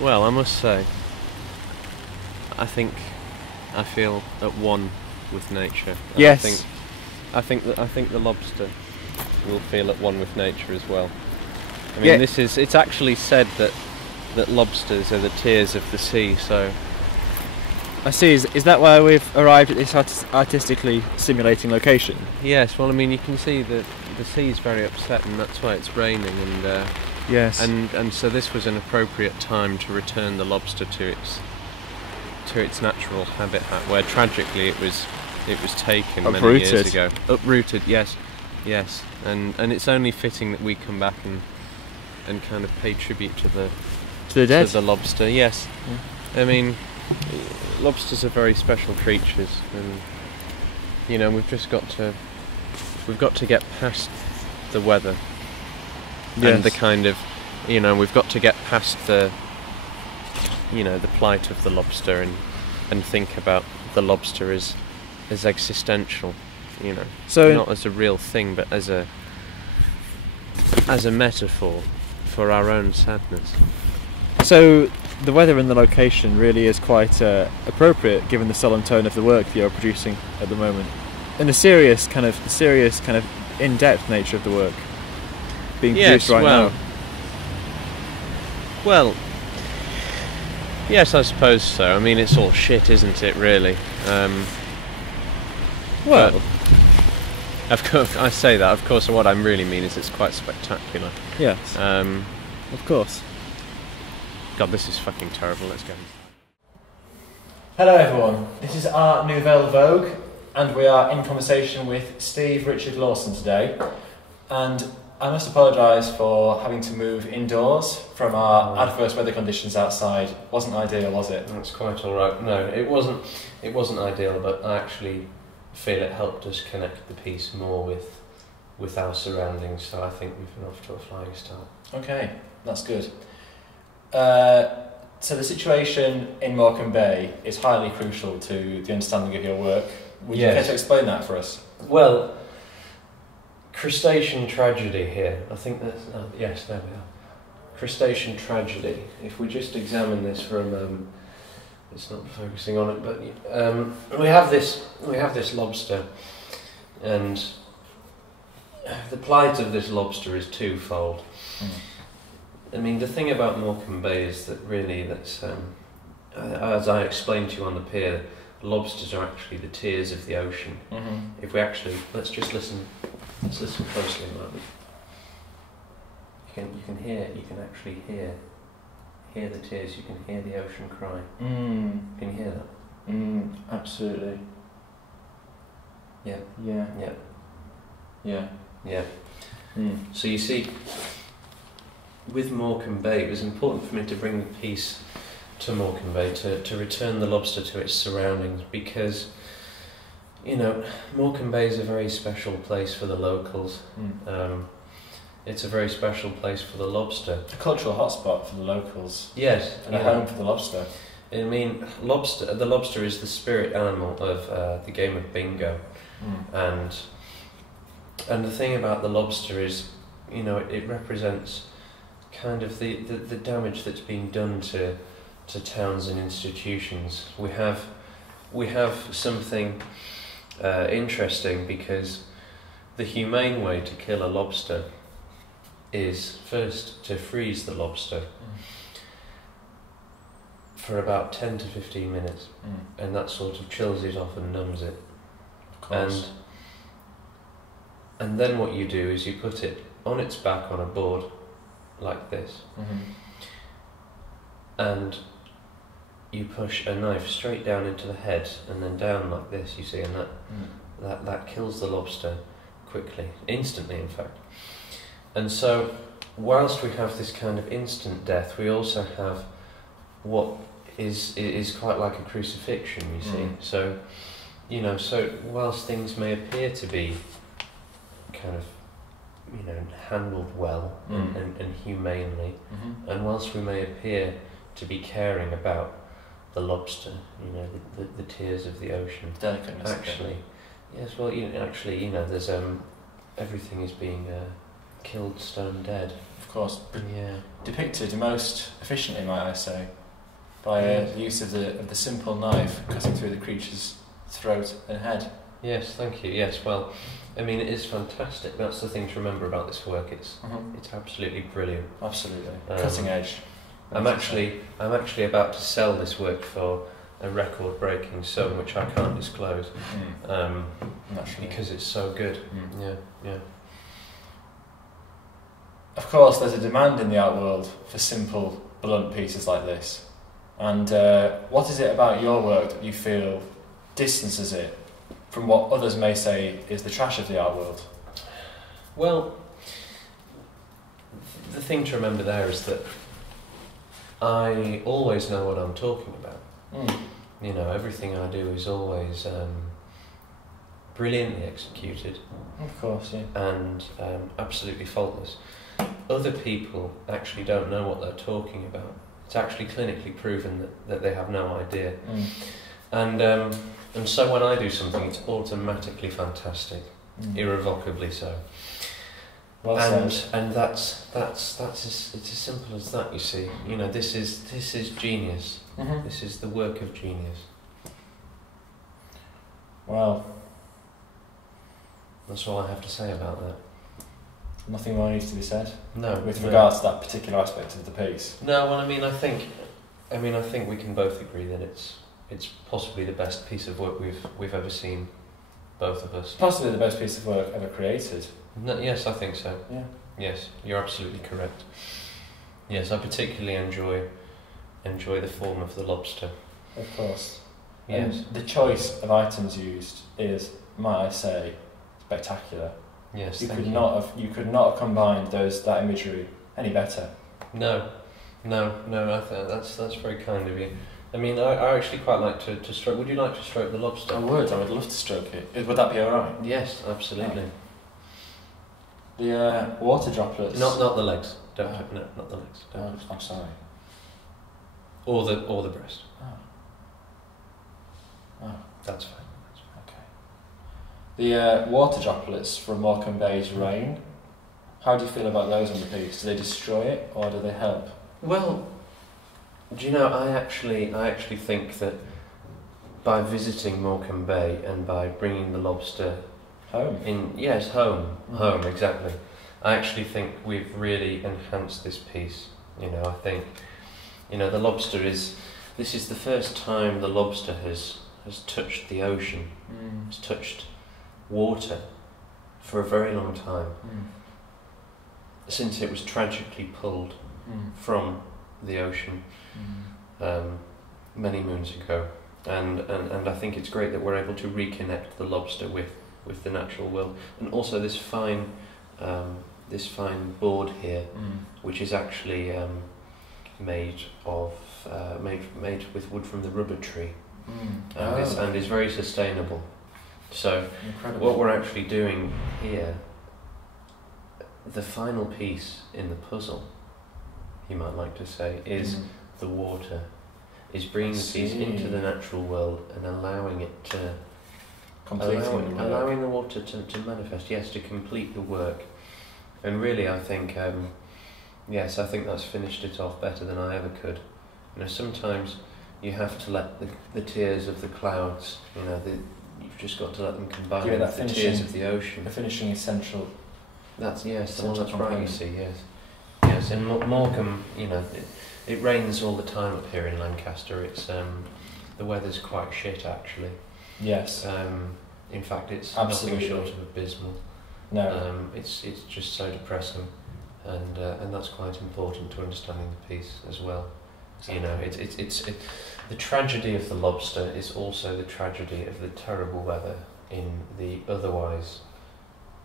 Well, I must say, I think I feel at one with nature. And Yes. I think the lobster will feel at one with nature as well. I mean, Yeah. it's actually said that lobsters are the tears of the sea. So I see. Is that why we've arrived at this artistically simulating location? yes, well, I mean, you can see that the sea is very upset, and that's why it's raining. And Yes. and so this was an appropriate time to return the lobster to its natural habitat, where tragically it was taken many Uprooted. years ago. Uprooted, yes, and it's only fitting that we come back and kind of pay tribute to the dead. to the lobster. Yes, Yeah. I mean, lobsters are very special creatures, and you know we've got to get past the weather. Yes. And the kind of, you know, we've got to get past the plight of the lobster and think about the lobster as existential, you know, So not as a real thing, but as a metaphor for our own sadness. So the weather and the location really is quite appropriate, given the solemn tone of the work that you're producing at the moment, and the serious kind of in-depth nature of the work being produced right now. Well, yes, I suppose so. I mean, it's all shit, isn't it? Really. Well, Of course, I say that. Of course, what I really mean is it's quite spectacular. yes, Um, of course. God, this is fucking terrible. Let's go. Hello everyone, this is Art Nouvelle Vogue, and we are in conversation with Steve Richard Lawson today. And I must apologise for having to move indoors from our adverse weather conditions outside. Wasn't ideal, was it? That's quite all right. No, it wasn't. It wasn't ideal, but I actually feel it helped us connect the piece more with our surroundings. So I think we've been off to a flying start. Okay, that's good. So the situation in Morecambe Bay is highly crucial to the understanding of your work. Would you care to explain that for us? Well, Crustacean Tragedy here. I think that's yes, there we are. Crustacean Tragedy. If we just examine this for a moment, it's not focusing on it, but we have this lobster, and the plight of this lobster is twofold. I mean, the thing about Morecambe Bay is that really that's, as I explained to you on the pier, lobsters are actually the tears of the ocean. Mm-hmm. If we actually, let's listen closely a moment. You can actually hear the tears, you can hear the ocean cry. Can you hear that? Absolutely. Yeah. Yeah. Yeah. Yeah. Yeah. So you see, with Morecambe Bay, it was important for me to bring the piece to Morecambe Bay, to return the lobster to its surroundings, because, you know, Morecambe Bay is a very special place for the locals. It's a very special place for the lobster. A cultural hotspot for the locals. Yes. And a home for the lobster. I mean, the lobster is the spirit animal of the game of bingo. And the thing about the lobster is, you know, it represents kind of the damage that's been done to towns and institutions. We have something interesting, because the humane way to kill a lobster is first to freeze the lobster for about 10 to 15 minutes, and that sort of chills it off and numbs it. Of course. And then what you do is you put it on its back on a board like this, and you push a knife straight down into the head and then down like this, you see, and that kills the lobster quickly, instantly in fact. And so whilst we have this kind of instant death, we also have what is quite like a crucifixion, you see. So, you know, so whilst things may appear to be kind of, you know, handled well and humanely, and whilst we may appear to be caring about the lobster, you know, the tears of the ocean, delicateness. actually, yes, well, you know, there's everything is being killed stone dead. Of course, Yeah. depicted most efficiently, might I say, by the use of the simple knife cutting through the creature's throat and head. Yes, thank you. Yes, well, I mean, it is fantastic. That's the thing to remember about this work. It's absolutely brilliant. Absolutely, cutting edge. I'm actually about to sell this work for a record-breaking sum, which I can't disclose, because it's so good. Yeah. Of course, there's a demand in the art world for simple, blunt pieces like this. And what is it about your work that you feel distances it from what others may say is the trash of the art world? Well, the thing to remember there is that I always know what I'm talking about. You know, everything I do is always brilliantly executed. Of course, yeah. And absolutely faultless. Other people actually don't know what they're talking about. It's actually clinically proven that they have no idea. And so when I do something, it's automatically fantastic, irrevocably so. Well said. And that's it's as simple as that. You see, you know, this is genius. This is the work of genius. Well, that's all I have to say about that. Nothing more needs to be said. No, with regards to that particular aspect of the piece. No, well, I mean, I think we can both agree that it's possibly the best piece of work we've ever seen, both of us. Possibly the best piece of work ever created. No, yes, I think so. Yeah. Yes, you're absolutely correct. Yes, I particularly enjoy the form of the lobster. Of course. Yes. And the choice of items used is, might I say, spectacular. Yes, you could not have combined that imagery any better. No, I think that's very kind of you. I mean, I actually quite like to stroke. Would you like to stroke the lobster? I would love to stroke it. Would that be alright? Yes, absolutely. The water droplets. Not the legs. Don't no, not the legs. I'm sorry. Or the breast. Oh. That's fine. The water droplets from Morecambe Bay's rain, how do you feel about those on the piece? Do they destroy it or do they help? Well, do you know, I actually think that by visiting Morecambe Bay and by bringing the lobster home, home exactly, I actually think we've really enhanced this piece. You know, I think, you know, the lobster this is the first time the lobster has touched the ocean, has touched water for a very long time, since it was tragically pulled from the ocean many moons ago, and I think it's great that we're able to reconnect the lobster with the natural world, and also this fine board here, which is actually made with wood from the rubber tree, and is very sustainable. So incredible. What we're actually doing here, the final piece in the puzzle, you might like to say, is the water, is bringing the piece into the natural world and allowing it to allowing the water to manifest, yes, to complete the work. And really, I think I think that's finished it off better than I ever could. You know, sometimes you have to let the tears of the clouds, you know, you've just got to let them combine with the tears of the ocean. The finishing essential. That's that's right. You see, yes. In Morecambe, you know, it rains all the time up here in Lancaster. It's the weather's quite shit actually. Yes. In fact, it's absolutely nothing short of abysmal. No. It's just so depressing, and that's quite important to understanding the piece as well. Exactly. You know, it's the tragedy of the lobster is also the tragedy of the terrible weather in the otherwise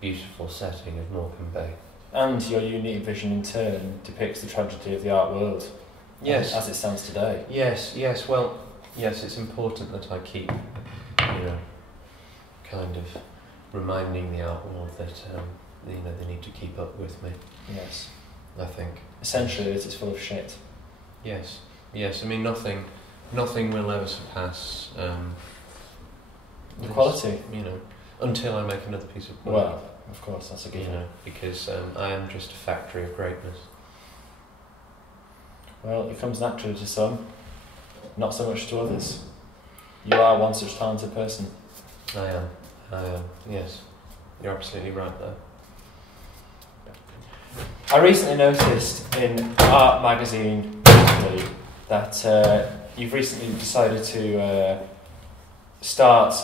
beautiful setting of Morecambe Bay. And your unique vision in turn depicts the tragedy of the art world. Yes. As it stands today. Yes. Well, yes, it's important that I keep, you know, kind of reminding the art world that you know, they need to keep up with me. Yes. I think. Essentially, it is full of shit. Yes. I mean, nothing will ever surpass the quality. You know, until I make another piece of work. Well, of course, that's a given. Because I am just a factory of greatness. Well, it comes naturally to some, not so much to others. You are one such talented person. I am, yes. You're absolutely right there. I recently noticed in Art magazine Weekly that you've recently decided to start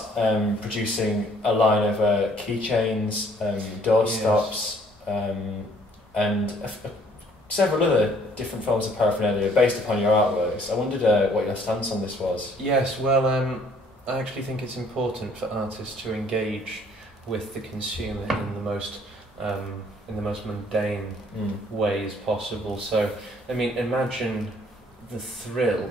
producing a line of keychains, doorstops, and several other different forms of paraphernalia based upon your artworks. I wondered what your stance on this was. Yes, well, I actually think it's important for artists to engage with the consumer in the most mundane ways possible. So, I mean, imagine the thrill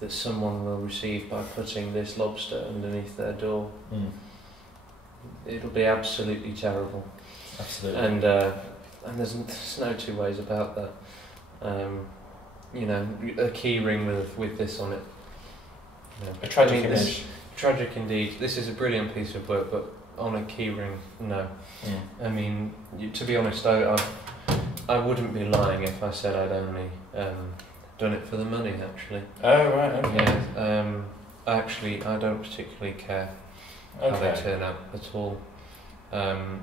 that someone will receive by putting this lobster underneath their door. It'll be absolutely terrible. Absolutely. And there's no two ways about that. A key ring with this on it. A tragic image. Tragic indeed. This is a brilliant piece of work, but on a key ring, no. I mean, to be honest, I wouldn't be lying if I said I'd only done it for the money, actually. Oh, right, okay. Yeah, actually, I don't particularly care how they turn out at all.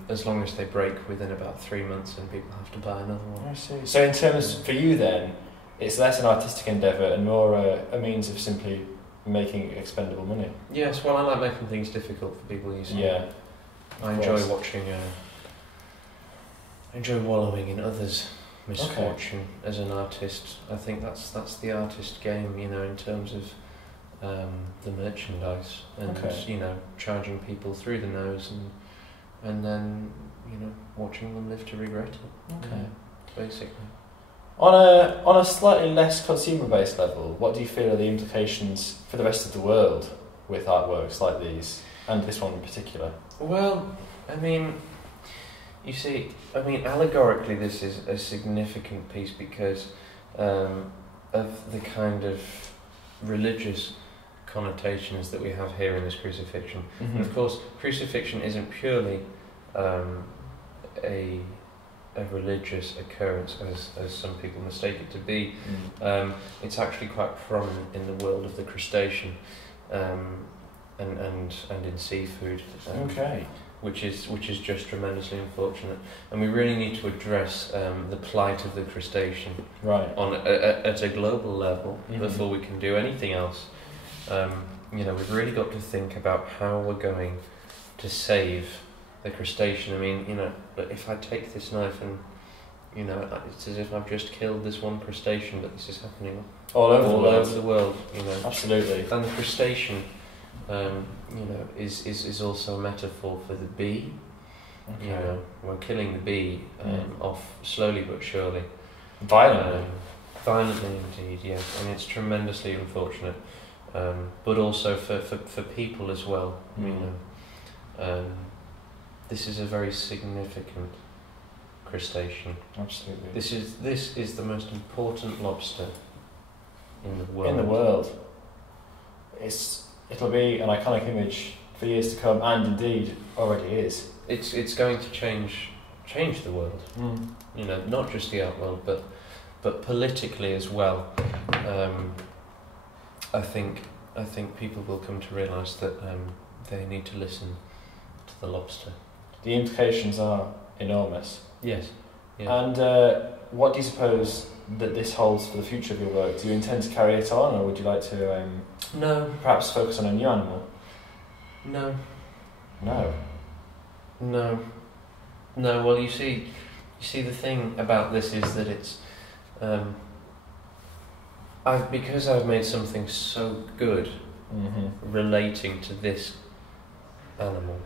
As long as they break within about 3 months and people have to buy another one. I see. So in terms, for you then, it's less an artistic endeavour and more a means of simply making expendable money? Yes, well, I like making things difficult for people, you see. Yeah. I enjoy watching, I enjoy wallowing in others' misfortune as an artist. I think that's the artist game, in terms of the merchandise and, charging people through the nose and then, watching them live to regret it. Okay. Basically. On a slightly less consumer-based level, what do you feel are the implications for the rest of the world with artworks like these, and this one in particular? Well, I mean, you see, allegorically this is a significant piece because of the kind of religious connotations that we have here in this crucifixion. Mm-hmm. And of course, crucifixion isn't purely a religious occurrence as some people mistake it to be. It's actually quite prominent in the world of the crustacean and in seafood, which is just tremendously unfortunate. And we really need to address the plight of the crustacean at a global level before we can do anything else. We've really got to think about how we're going to save the crustacean. I mean, but if I take this knife and, it's as if I've just killed this one crustacean, but this is happening all over the world. Absolutely. And the crustacean, is also a metaphor for the bee. Okay. We're killing the bee off slowly but surely. Violently. Violently indeed, yes. And it's tremendously unfortunate. But also for people as well. This is a very significant crustacean. Absolutely. This is the most important lobster in the world. In the world. It'll be an iconic image for years to come, and indeed already is. It's going to change the world. Not just the art world, but politically as well. I think people will come to realise that they need to listen to the lobster. The implications are enormous. Yes. And what do you suppose that this holds for the future of your work? Do you intend to carry it on, or would you like to No. perhaps focus on a new animal? No. No. Well, you see, the thing about this is that it's, because I've made something so good relating to this animal.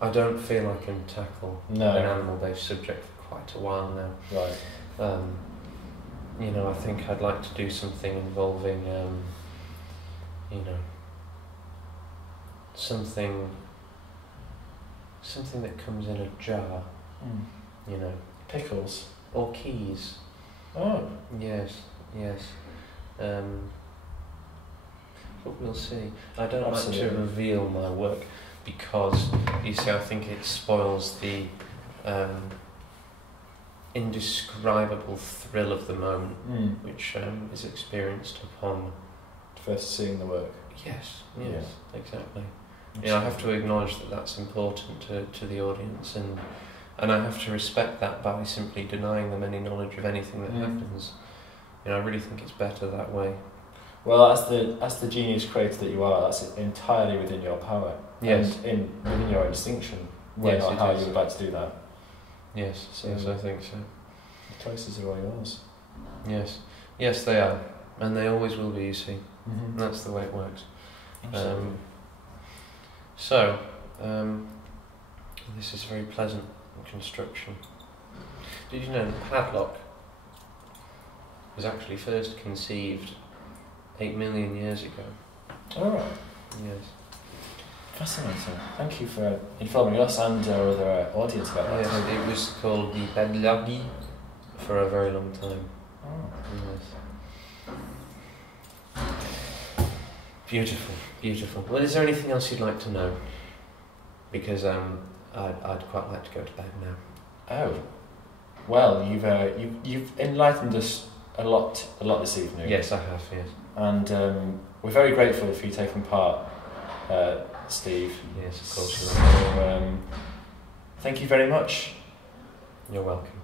I don't feel I can tackle an animal-based subject for quite a while now. Right. I think I'd like to do something involving, something that comes in a jar. Pickles. Or keys. Oh. Yes. But we'll see. I don't like to reveal my work because, you see, I think it spoils the indescribable thrill of the moment, which is experienced upon first seeing the work. Yes, exactly. I have to acknowledge that that's important to the audience, and I have to respect that by simply denying them any knowledge of anything that happens. I really think it's better that way. Well, as the genius creator that you are, that's entirely within your power. Yes. And within your own distinction, whether or how you would like to do that. Yes, yes, I think so. The choices are all yours. Yes, yes, they are, and they always will be. You see, that's the way it works. This is very pleasant construction. Did you know the padlock was actually first conceived 8 million years ago? All right. Yes. Fascinating. Thank you for informing us and our other audience about that. Yes, it was called the padlagi for a very long time. Oh. Yes. Beautiful, beautiful. Well, is there anything else you'd like to know? Because I'd quite like to go to bed now. Oh, well, you've enlightened us a lot this evening. Yes, I have. Yes. And we're very grateful for you taking part, Steve. Yes, of course. So, thank you very much. You're welcome.